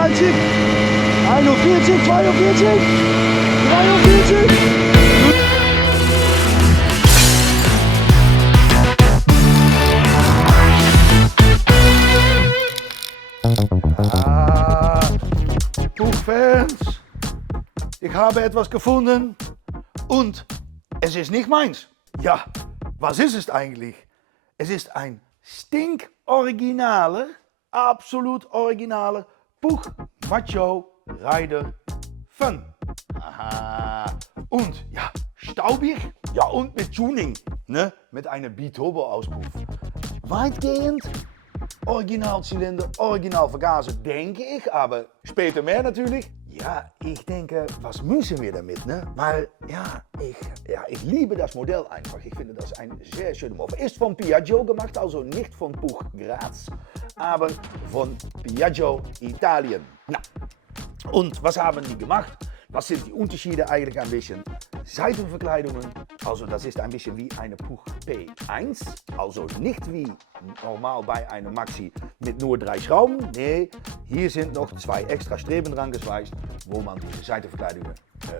41, 41, 42, 43. Buchfans, ich habe etwas gefunden und es ist nicht meins. Ja, was ist es eigentlich? Es ist ein stinkoriginaler, absolut originaler Puch Macho Rider Fun. Aha. Und ja, staubig, ja und mit Tuning, ne? Mit einem Biturbo-Auspuff. Weitgehend Originalzylinder, Originalvergaser, denke ich, aber später mehr natürlich. Ja, ich denke, was müssen wir damit, ne? Weil, ich liebe das Modell einfach. Ich finde das ein sehr schöner Motor. Ist von Piaggio gemacht, also nicht von Puch Graz, aber von Piaggio Italien. Na, und was haben die gemacht? Was sind die Unterschiede eigentlich ein bisschen? Seitenverkleidungen, also das ist ein bisschen wie eine Puch P1, also nicht wie normal bei einem Maxi mit nur 3 Schrauben. Nee, hier sind noch 2 extra Streben dran geschweißt, wo man diese Seitenverkleidungen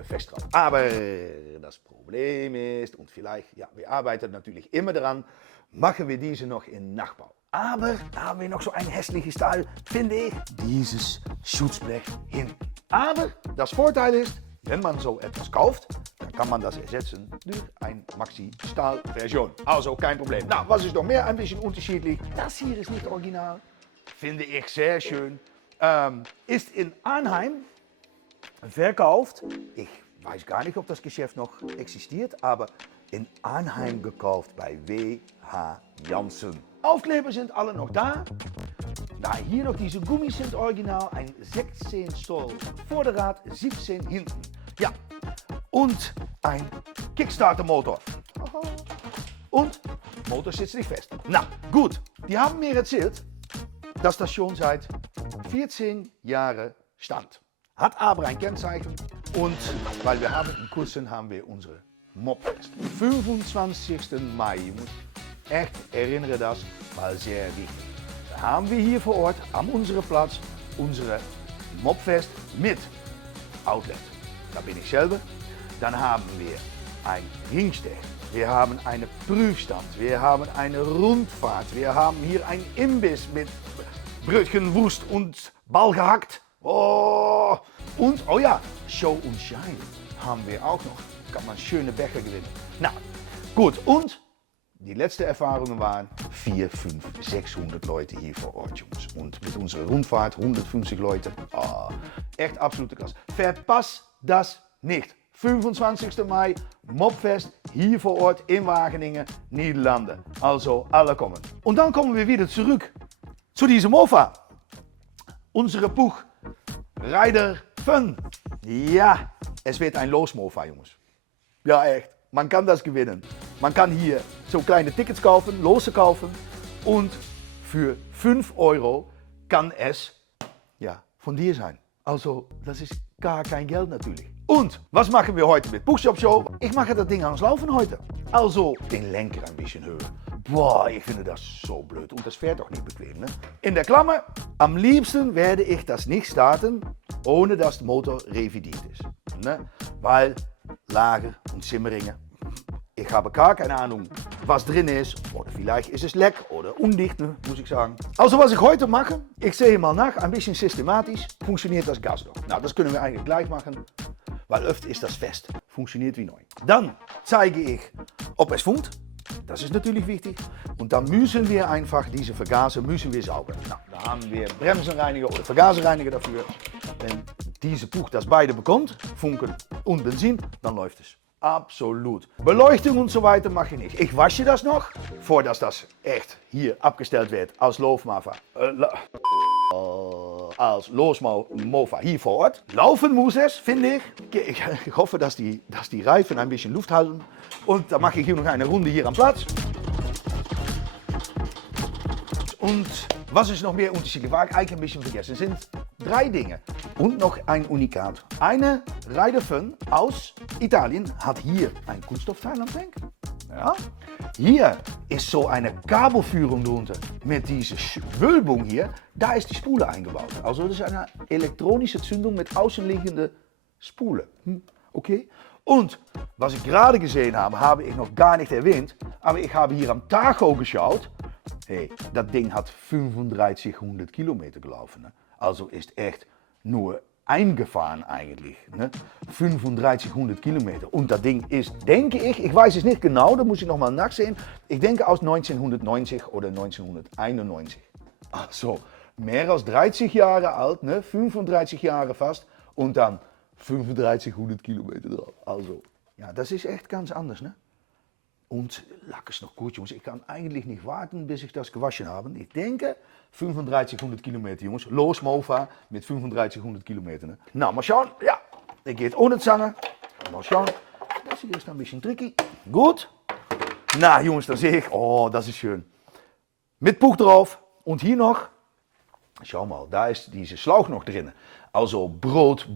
festschraubt. Aber das Problem ist, und vielleicht, ja, wir arbeiten natürlich immer daran, machen wir diese noch in Nachbau. Aber da haben wir noch so ein hässliches Teil, finde ich, dieses Schutzblech hinten. Aber das Vorteil ist, wenn man so etwas kauft, dann kann man das ersetzen durch eine Maxi-Stahl-Version. Also kein Problem. Na, was ist noch mehr ein bisschen unterschiedlich? Das hier ist nicht original, finde ich sehr schön. Ist in Arnheim verkauft. Ich weiß gar nicht, ob das Geschäft noch existiert, aber in Arnheim gekauft bei W.H. Janssen. Aufkleber sind alle noch da. Na, hier noch diese Gummis sind original. Ein 16 Zoll Vorderrad, 17 hinten. Ja, und ein Kickstarter-Motor. Und Motor sitzt nicht fest. Na, gut. Die haben mir erzählt, dass das schon seit 14 Jahren stand. Hat aber ein Kennzeichen. Und weil wir haben in Kussen haben wir unsere Mopfest. 25. Mai. Ich muss echt erinnern, das war sehr wichtig. Da haben wir hier vor Ort an unserem Platz unsere Mopfest mit Outlet. Da bin ich selber. Dann haben wir ein Ringstech. Wir haben einen Prüfstand. Wir haben eine Rundfahrt. Wir haben hier einen Imbiss mit Brötchenwurst und Ball gehackt. Oh. Und, oh ja, Show und Shine haben wir auch noch. Kann man schöne Becher gewinnen. Na, gut. Und die letzten Erfahrungen waren 400, 500, 600 Leute hier vor Ort, Jungs. Und mit unserer Rundfahrt 150 Leute. Oh, echt absolute Klasse. Verpass das nicht. 25. Mai, Mopfest, hier vor Ort in Wageningen, Niederlanden. Also alle kommen. Und dann kommen wir wieder zurück zu diesem Mofa. Unsere Puch Rider Fun. Ja, es wird ein Losmofa, Jungs. Ja, echt. Man kann das gewinnen. Man kann hier so kleine Tickets kaufen, Lose kaufen. Und für 5 € kann es ja, von dir sein. Also, das ist gar kein Geld natürlich. Und was machen wir heute mit Puchshop Show? Ich mache das Ding ans Laufen heute. Also den Lenker ein bisschen höher. Boah, ich finde das so blöd und das fährt auch nicht bequem. Ne? In der Klammer, am liebsten werde ich das nicht starten, ohne dass der Motor revidiert ist. Ne? Weil Lager und Simmeringen, ich habe gar keine Ahnung, was drin ist. Oder vielleicht ist es leck oder undicht, ne, muss ich sagen. Also was ich heute mache, ich sehe mal nach, ein bisschen systematisch, funktioniert das Gas noch. Nou, das können wir eigentlich gleich machen, weil oft ist das fest, funktioniert wie neu. Dann zeige ich, ob es funkt. Das ist natürlich wichtig. Und dann müssen wir einfach diese Vergaser saugen. Nou, da haben wir Bremsenreiniger oder Vergaserreiniger dafür. Wenn diese Puch das beide bekommt, Funken und Benzin, dann läuft es. Absolut. Beleuchtung und so weiter mache ich nicht. Ich wasche das noch, voordat das echt hier abgestellt wird als Losmofa. Als Losmofa hier vor Ort. Laufen muss es, finde ich. Ich hoffe, dass die Reifen ein bisschen Luft halten. Und dann mache ich hier noch eine Runde hier am Platz. Und was ist noch mehr unterschiedlich? War ich eigentlich ein bisschen vergessen. Es sind 3 Dinge. Und noch ein Unikat. Eine Rider Fun aus Italien hat hier ein Kunststoffteil am Tank. Ja. Hier ist so eine Kabelführung drunter. Mit dieser Wölbung hier, da ist die Spule eingebaut. Also das ist eine elektronische Zündung mit außenliegende Spule. Okay? Und was ich gerade gesehen habe, habe ich noch gar nicht erwähnt. Aber ich habe hier am Tacho geschaut. Hey, das Ding hat 3500 Kilometer gelaufen. Ne? Also ist echt nur eingefahren eigentlich. Ne? 3500 Kilometer. Und das Ding ist, denke ich weiß es nicht genau, da muss ich nochmal nachsehen. Ich denke aus 1990 oder 1991. Also mehr als 30 Jahre alt, ne? 35 Jahre fast. Und dann 3500 Kilometer drauf. Also, ja, das ist echt ganz anders, ne? Und Lack ist noch gut, Jungs. Ich kann eigentlich nicht warten, bis ich das gewaschen habe. Ich denke 3500 Kilometer, Jungs. Los Mofa mit 3500 Kilometer. Ne? Nou, mal schauen. Ja, er geht ohne Zange. Mal schauen. Das hier ist ein bisschen tricky. Gut. Na, Jungs, da sehe ich. Oh, das ist schön. Mit Buch drauf. Und hier noch. Schau mal, da ist diese Schlauch noch drin. Also Brot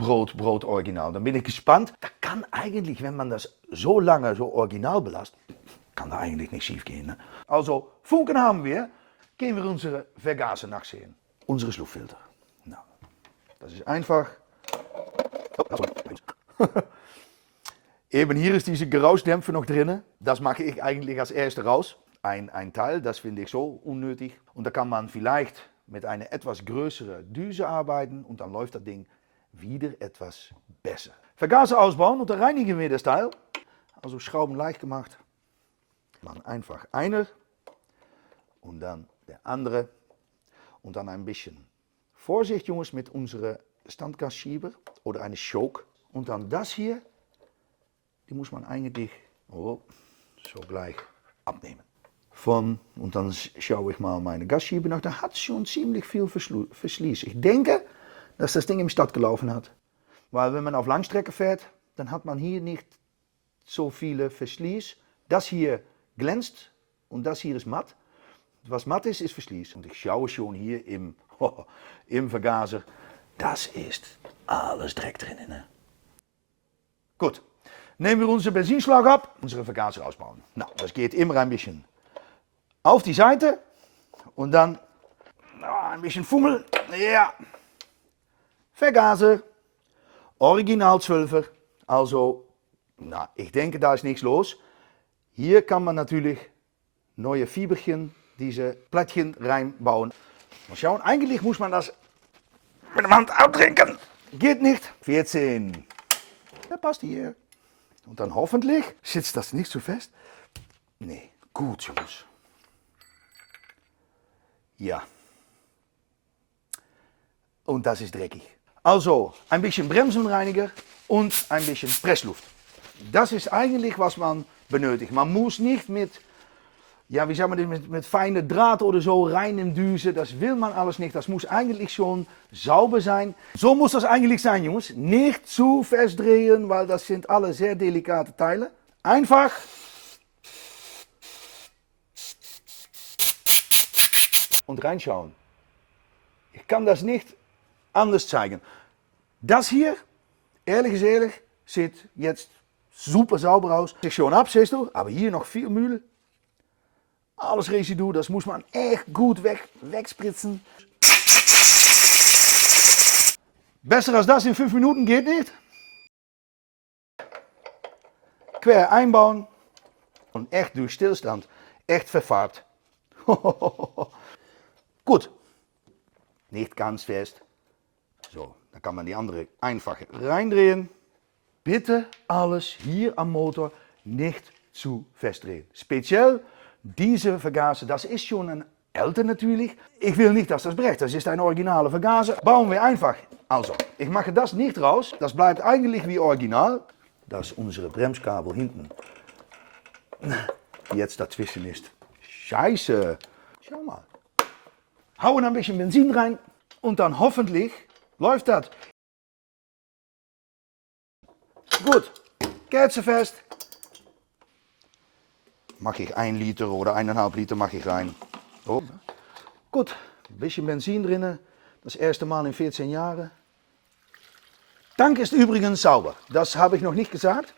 original. Dann bin ich gespannt. Da kann eigentlich, wenn man das so lange so original belasst, kann da eigentlich nicht schief gehen. Ne? Also Funken haben wir. Gehen wir unsere Vergaser nachsehen. Unsere Schluffilter. Nou, das ist einfach. Oh, sorry. Eben hier ist diese Geräuschdämpfer noch drin. Das mache ich eigentlich als erste raus. Ein Teil, das finde ich so unnötig. Und da kann man vielleicht mit einer etwas größeren Düse arbeiten und dann läuft das Ding wieder etwas besser. Vergaser ausbauen und dann reinigen wir das Teil. Also Schrauben leicht gemacht. Dann einfach einer und dann der andere. Und dann ein bisschen Vorsicht, Jungs, mit unserem Standgasschieber oder eine Choke. Und dann das hier, die muss man eigentlich so gleich abnehmen. Und dann schaue ich mal meine Gasschieber nach. Da hat schon ziemlich viel Verschließ. Ich denke, dass das Ding im Stadt gelaufen hat. Weil wenn man auf Langstrecke fährt, dann hat man hier nicht so viele Verschließ. Das hier glänzt und das hier ist matt. Was matt ist, ist Verschließ. Und ich schaue schon hier im Vergaser. Das ist alles Dreck drin. Ne? Gut, nehmen wir unsere Benzinschlag ab, unsere Vergaser ausbauen. Nou, das geht immer ein bisschen auf die Seite und dann ein bisschen Fummel. Ja. Vergaser. Original 12er. Also, na, ich denke, da ist nichts los. Hier kann man natürlich neue Fiberchen, diese Plättchen reinbauen. Mal schauen, eigentlich muss man das mit der Hand austrinken. Geht nicht. 14. Das passt hier. Und dann hoffentlich sitzt das nicht so fest. Nee, gut, Jungs. Ja. Und das ist dreckig. Also ein bisschen Bremsenreiniger und ein bisschen Pressluft. Das ist eigentlich, was man benötigt. Man muss nicht mit, ja, wie sagen wir das, mit feine Draht oder so rein in Düse. Das will man alles nicht. Das muss eigentlich schon sauber sein. So muss das eigentlich sein, Jungs. Nicht zu festdrehen, weil das sind alle sehr delikate Teile. Einfach und reinschauen. Ich kann das nicht anders zeigen. Das hier, ehrlich ist ehrlich, sieht jetzt super sauber aus. Sieht schon ab, siehst du, aber hier noch viel Müll. Alles Residu, das muss man echt gut wegspritzen. Besser als das in 5 Minuten geht nicht. Quer einbauen und echt durch Stillstand, echt verfarbt. Gut, nicht ganz fest. So, dann kann man die andere einfach reindrehen. Bitte alles hier am Motor nicht zu festdrehen. Speziell diese Vergaser, das ist schon ein älter natürlich. Ich will nicht, dass das bricht, das ist ein originale Vergaser. Bauen wir einfach. Also, ich mache das nicht raus. Das bleibt eigentlich wie original. Das ist unsere Bremskabel hinten. Jetzt dazwischen ist. Scheiße. Schau mal. Hauen ein bisschen Benzin rein und dann hoffentlich läuft das. Gut, kerzenfest. Mache ich 1 Liter oder 1,5 Liter mache ich rein. So. Gut, ein bisschen Benzin drin. Das erste Mal in 14 Jahren. Tank ist übrigens sauber. Das habe ich noch nicht gesagt.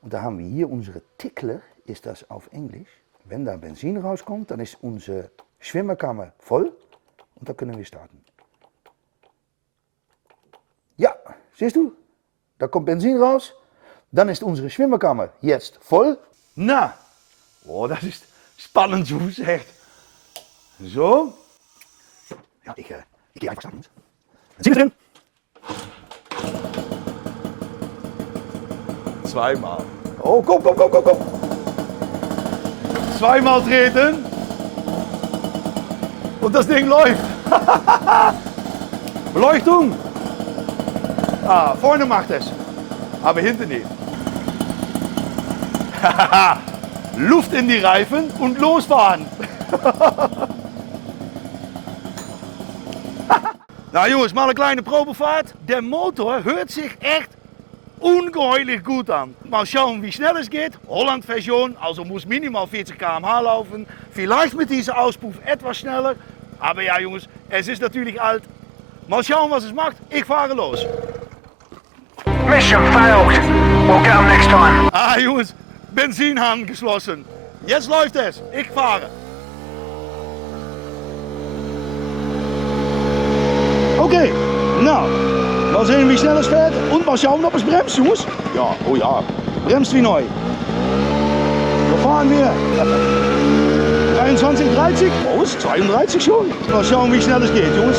Und da haben wir hier unsere Tickler. ist das auf Englisch. Wenn da Benzin rauskommt, dann ist unsere Schwimmerkammer voll und dann können wir starten. Ja, siehst du? Da kommt Benzin raus. Dann ist unsere Schwimmerkammer jetzt voll. Na, oh, das ist spannend, Jungs, echt. So. Ja, ich gehe einfach starten. Benzin drin. Zweimal. Oh, komm. Zweimal treten. Und das Ding läuft. Beleuchtung. Ah, vorne macht es. Aber hinten nicht. Luft in die Reifen und losfahren. Na Jungs, mal eine kleine Probefahrt. Der Motor hört sich echt ungeheuerlich gut an. Mal schauen, wie schnell es geht. Holland-Version, also muss minimal 40 km/h laufen. Vielleicht mit dieser Auspuff etwas schneller. Aber ja Jungs, es ist natürlich alt. Mal schauen, was es macht. Ich fahre los. Mission failed. We'll get them next time. Ah Jungs, Benzinhahn geschlossen. Jetzt läuft es. Ich fahre. Okay, nou, mal sehen, wie schnell es fährt und mal schauen, ob es bremst, Jungs. Ja, oh ja, bremst wie neu. Da fahren wir. 23, 30, oh, ist 32 schon. Mal schauen, wie schnell es geht, Jungs.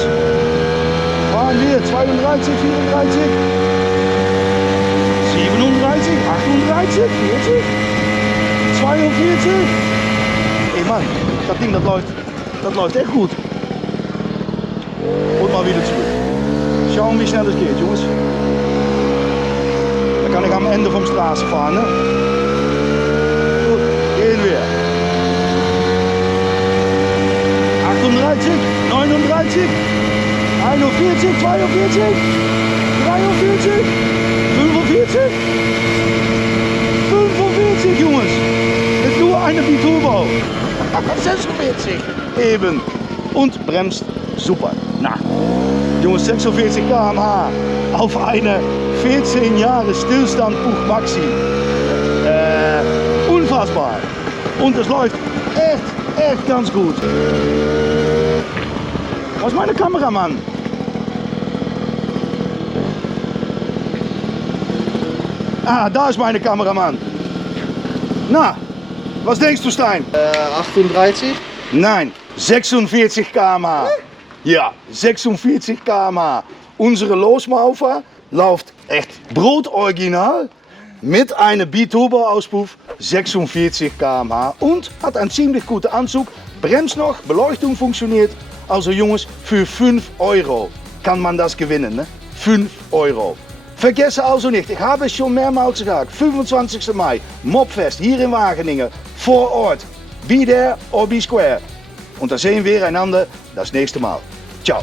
Fahren wir 32, 34, 37, 38, 40, 42. Ey Mann, das Ding, das läuft echt gut. Und mal wieder zurück. Schauen, wie schnell es geht, Jungs. Dann kann ich am Ende vom Straße fahren, ne? Gut, gehen wir. 38, 39, 41, 42, 43, 45, 45, Jungs. Ist nur eine Biturbo. 46 eben. Und bremst super. Na, Jungs, 46 km/h auf eine 14 Jahre Stillstand Puch Maxi. Unfassbar. Und es läuft echt ganz gut. Wo ist meine Kameramann? Ah, da ist meine Kameramann. Na, was denkst du, Stein? 38. Nein, 46 km/h. Ja, 46 km/h. Unsere Losmaufer läuft echt brotoriginal mit einer Biturbo-Auspuff 46 km/h und hat einen ziemlich guten Anzug. Bremst noch, Beleuchtung funktioniert. Also Jungs, für 5 Euro kann man das gewinnen. Ne? 5 Euro. Vergesse also nicht, ich habe es schon mehrmals gesagt, 25. Mai, Mobfest hier in Wageningen, vor Ort. Be there or be square. Und da sehen wir einander das nächste Mal. Ciao.